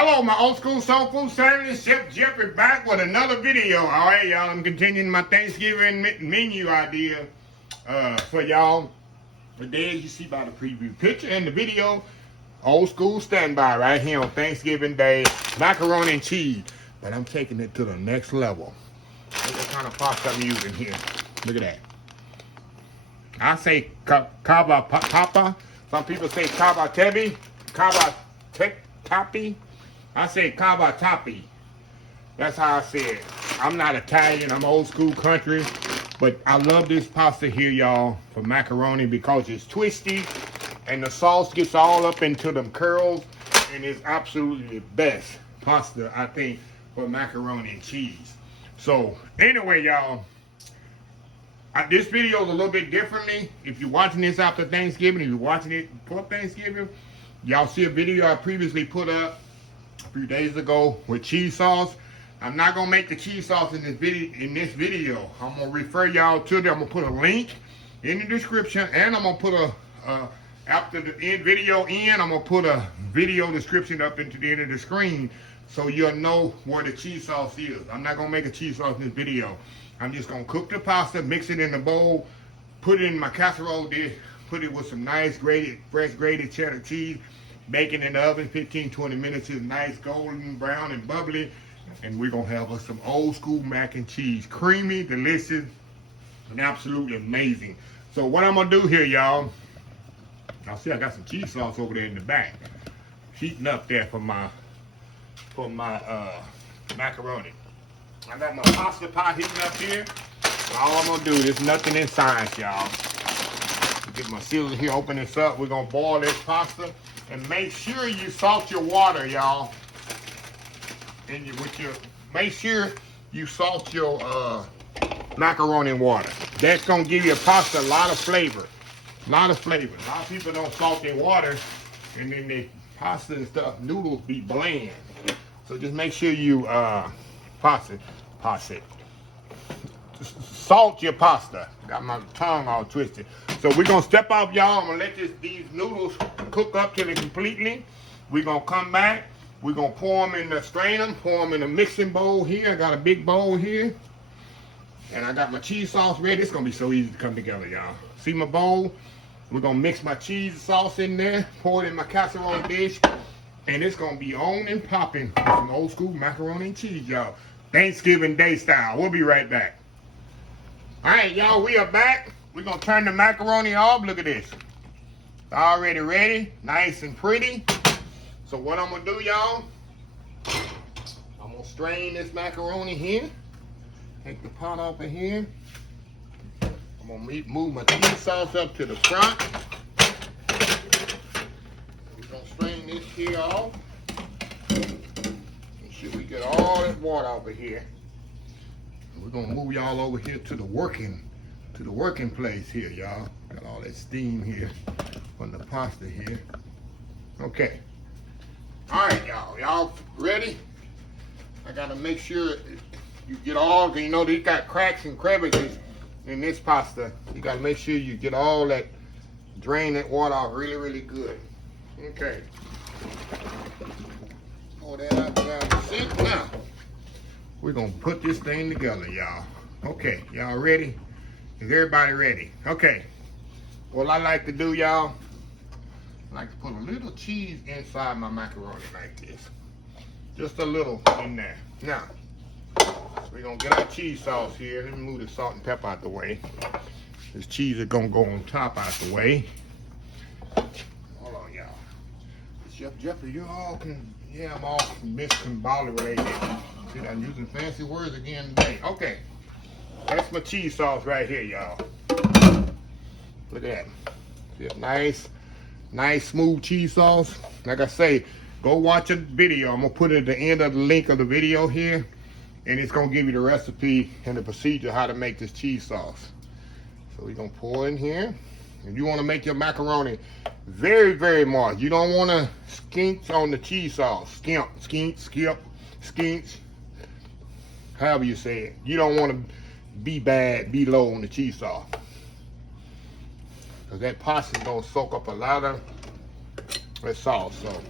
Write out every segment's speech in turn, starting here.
Hello, my old school soul food service, Chef Jeffrey back with another video. All right, y'all, I'm continuing my Thanksgiving menu idea for y'all. Today, as you see by the preview picture and the video, old school standby right here on Thanksgiving Day, macaroni and cheese. But I'm taking it to the next level. Look what kind of pasta I'm using here. Look at that. I say cava papa. Some people say cava tebi, cava tapi. I say cava tapi. That's how I say it. I'm not Italian. I'm old school country. But I love this pasta here, y'all, for macaroni because it's twisty and the sauce gets all up into them curls, and it's absolutely the best pasta, I think, for macaroni and cheese. So anyway, y'all, this video is a little bit differently. If you're watching this after Thanksgiving, if you're watching it before Thanksgiving, y'all see a video I previously put up a few days ago with cheese sauce. I'm not gonna make the cheese sauce in this video. I'm gonna refer y'all to them. I'm gonna put a link in the description, and I'm gonna put after the video end, I'm gonna put a video description up into the end of the screen so you'll know where the cheese sauce is. I'm not gonna make a cheese sauce in this video. I'm just gonna cook the pasta, mix it in the bowl, put it in my casserole dish, put it with some nice fresh grated cheddar cheese, bake it in the oven 15-20 minutes till nice golden brown and bubbly, and we're gonna have us some old school mac and cheese. Creamy, delicious, and absolutely amazing. So what I'm gonna do here, y'all, I'll see I got some cheese sauce over there in the back, heating up there for my macaroni. I got my pasta pot heating up here. All I'm gonna do, there's nothing in science, y'all. Get my scissors here, open this up. We're gonna boil this pasta, and make sure you salt your water, y'all. And make sure you salt your macaroni and water. That's gonna give your pasta a lot of flavor. A lot of people don't salt their water, and then the pasta and stuff, noodles be bland. So just make sure you salt your pasta. Got my tongue all twisted. So we're gonna step off, y'all. I'm gonna let these noodles cook up till they completely. We're gonna come back. We're gonna pour them in the strainer, pour them in a mixing bowl here. I got a big bowl here. And I got my cheese sauce ready. It's gonna be so easy to come together, y'all. See my bowl? We're gonna mix my cheese sauce in there, pour it in my casserole dish, and it's gonna be on and popping with some old school macaroni and cheese, y'all. Thanksgiving Day style. We'll be right back. All right, y'all, we are back. We're gonna turn the macaroni off. Look at this. It's already ready, nice and pretty. So what I'm gonna do, y'all, I'm gonna strain this macaroni here. Take the pot off of here. I'm gonna move my cheese sauce up to the front. We're gonna strain this here off. Make sure we get all that water over here. And we're gonna move y'all over here to the working place here, y'all. Got all that steam here from the pasta here. Okay. All right, y'all. Y'all ready? I gotta make sure you get all, you know, they got cracks and crevices in this pasta. You gotta make sure you get all that, drain that water off really, really good. Okay. Pour that out down the sink. Now, we're gonna put this thing together, y'all. Okay, y'all ready? Is everybody ready? Okay. What I like to do, y'all, I like to put a little cheese inside my macaroni like this. Just a little in there. Now, we're gonna get our cheese sauce here. Let me move the salt and pepper out the way. This cheese is gonna go on top out the way. Hold on, y'all. Chef Jeffrey, you all can, yeah, I'm all discombobulated. See, I'm using fancy words again today. Okay, that's my cheese sauce right here, y'all. Look at that. See, nice smooth cheese sauce. Like I say, go watch a video. I'm gonna put it at the end of the link of the video here, and it's gonna give you the recipe and the procedure how to make this cheese sauce. So we're gonna pour in here. If you wanna make your macaroni very, very moist, you don't wanna skink on the cheese sauce. Skink, however you say it. You don't wanna be low on the cheese sauce. Because that pasta is gonna soak up a lot of that sauce. So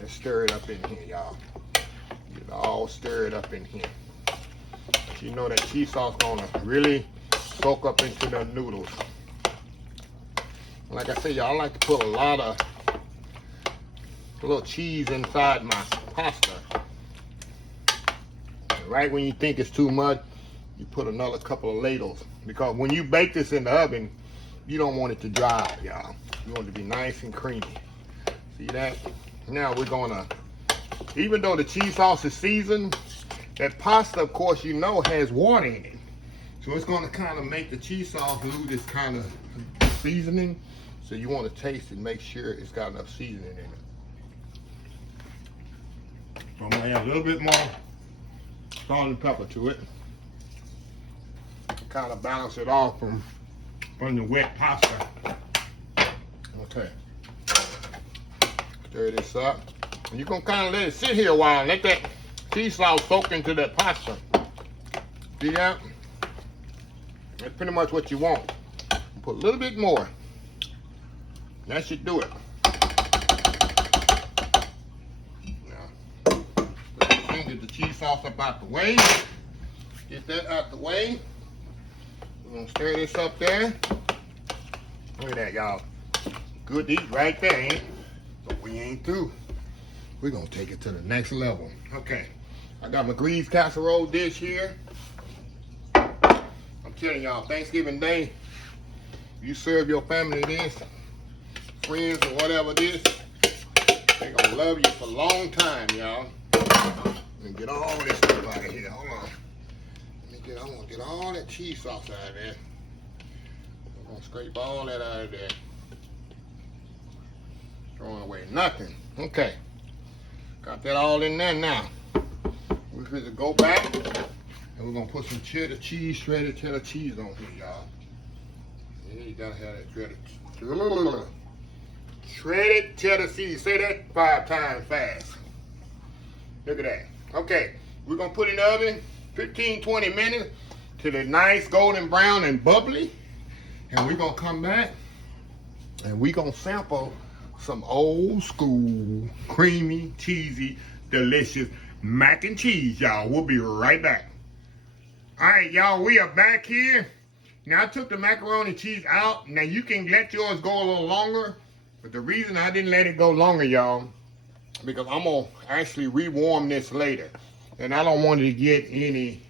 and stir it up in here, y'all. Get it all stirred up in here. You know that cheese sauce gonna really soak up into the noodles. Like I say, y'all, I like to put a little cheese inside my pasta. And right when you think it's too much, you put another couple of ladles. Because when you bake this in the oven, you don't want it to dry, y'all. You want it to be nice and creamy. See that? Now we're gonna, even though the cheese sauce is seasoned, that pasta, of course, you know, has water in it. So it's gonna kind of make the cheese sauce lose its kind of seasoning. So you want to taste it, make sure it's got enough seasoning in it. So I'm gonna add a little bit more salt and pepper to it. Kind of balance it off from the wet pasta. Okay. Stir this up. And you're gonna kind of let it sit here a while and let that cheese sauce soak into that pasta. See that? That's pretty much what you want. Put a little bit more. That should do it. Now, get the cheese sauce up out the way. Get that out the way. We're gonna stir this up there. Look at that, y'all. Good to eat right there, ain't it? But we ain't through. We're gonna take it to the next level. Okay, I got my greased casserole dish here. I'm telling y'all, Thanksgiving Day, you serve your family this, friends or whatever this, they gonna love you for a long time, y'all. Let me get all this stuff out of here. Hold on. I want to get all that cheese sauce out of there. I'm gonna scrape all that out of there. Throwing away nothing. Okay. Got that all in there now. We're going to go back and we're gonna put some cheddar cheese, shredded cheddar cheese on here, y'all. Yeah, you gotta have that shredded cheddar cheese. Say that 5 times fast. Look at that. Okay, we're gonna put it in the oven 15-20 minutes till it's nice golden brown and bubbly. And we're gonna come back and we're gonna sample some old school, creamy, cheesy, delicious mac and cheese, y'all. We'll be right back. All right, y'all, we are back here. Now, I took the macaroni cheese out. Now, you can let yours go a little longer, but the reason I didn't let it go longer, y'all, because I'm gonna actually rewarm this later. And I don't want it to get any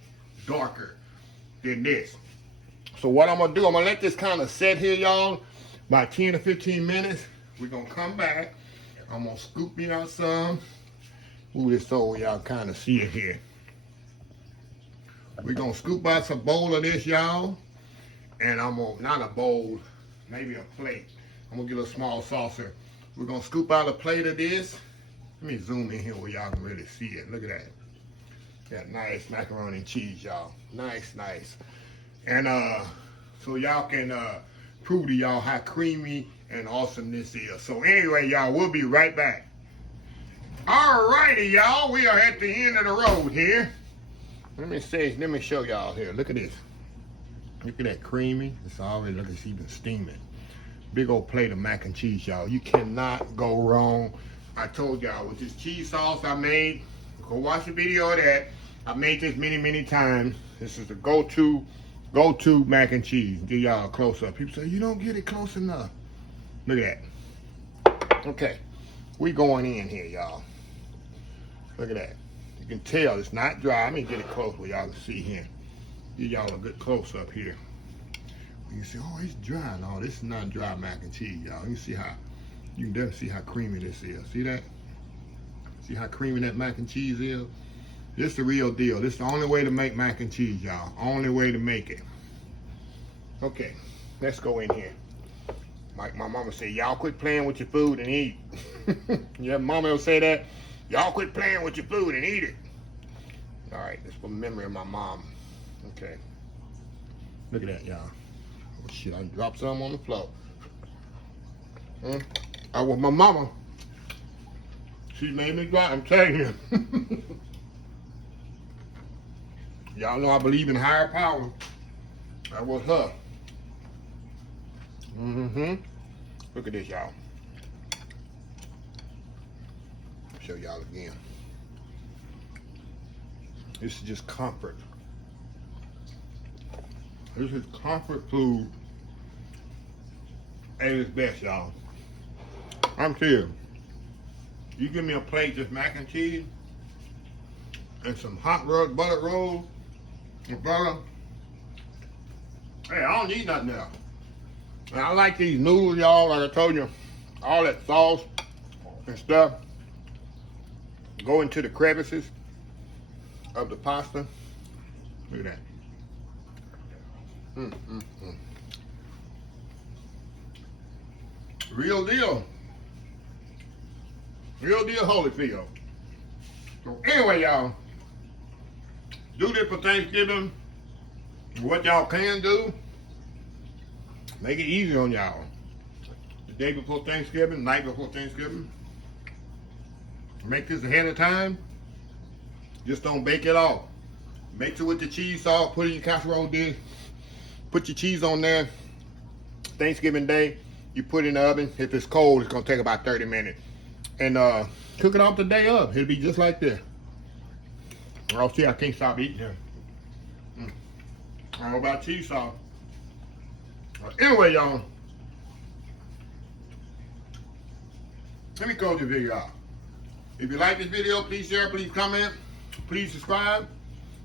darker than this. So what I'm gonna do, I'm gonna let this kind of set here, y'all, by 10 to 15 minutes. We're gonna come back. I'm gonna scoop me out some. Move this over, y'all kind of see it here. We're gonna scoop out some bowl of this, y'all. And I'm gonna, not a bowl, maybe a plate. I'm gonna get a small saucer. We're gonna scoop out a plate of this. Let me zoom in here where y'all can really see it. Look at that. That nice macaroni and cheese, y'all. Nice, nice. And so y'all can prove to y'all how creamy and awesome this is. So anyway, y'all, we'll be right back. Alrighty, y'all, we are at the end of the road here. Let me show y'all here. Look at this. Look at that creamy. It's already, look, it's even steaming. Big old plate of mac and cheese, y'all. You cannot go wrong. I told y'all, with this cheese sauce I made, go watch the video of that. I made this many, many times. This is the go-to mac and cheese. Give y'all a close-up. People say, you don't get it close enough. Look at that. Okay, we going in here, y'all. Look at that. You can tell it's not dry. Let me get it close where y'all can see here. Give y'all a good close-up here. You can see, oh, it's dry. No, this is not dry mac and cheese, y'all. You can definitely see how creamy this is. See that? See how creamy that mac and cheese is? This is the real deal. This is the only way to make mac and cheese, y'all. Only way to make it. Okay, let's go in here. Like my mama said, y'all quit playing with your food and eat. Yeah, mama will say that. Y'all quit playing with your food and eat it. All right, this is from memory of my mom. Okay. Look at that, y'all. Oh shit, I dropped some on the floor. I was my mama. She made me dry, I'm telling you. Y'all know I believe in higher power. That was her. Look at this, y'all. show y'all again. This is just comfort. This is comfort food at its best, y'all. I'm serious. You give me a plate just mac and cheese and some hot rub buttered rolls with butter. Hey, I don't need nothing else. And I like these noodles, y'all, like I told you, all that sauce and stuff go into the crevices of the pasta. Look at that. Real deal. Real deal Holyfield. So anyway, y'all, do this for Thanksgiving. What y'all can do, make it easy on y'all. The day before Thanksgiving, night before Thanksgiving. Make this ahead of time. Just don't bake it off. Mix it with the cheese sauce, put it in your casserole dish. Put your cheese on there. Thanksgiving Day, you put it in the oven. If it's cold, it's gonna take about 30 minutes. And cook it off the day of. It'll be just like this. Or see, I can't stop eating here. I don't know about cheese sauce. Anyway, y'all, let me close this video out. If you like this video, please share, please comment, please subscribe.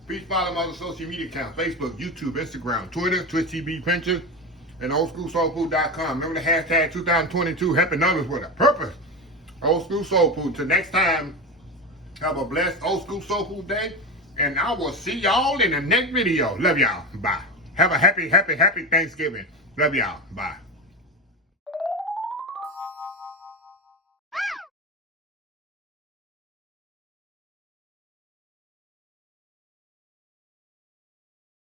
Please follow my other social media accounts: Facebook, YouTube, Instagram, Twitter, Twitch TV, Pinterest, and oldschoolsoulfood.com. Remember the hashtag 2022, helping others with a purpose. Old School Soul Food. Till next time, have a blessed Old School Soul Food day. And I will see y'all in the next video. Love y'all. Bye. Have a happy, happy, happy Thanksgiving. Love y'all. Bye.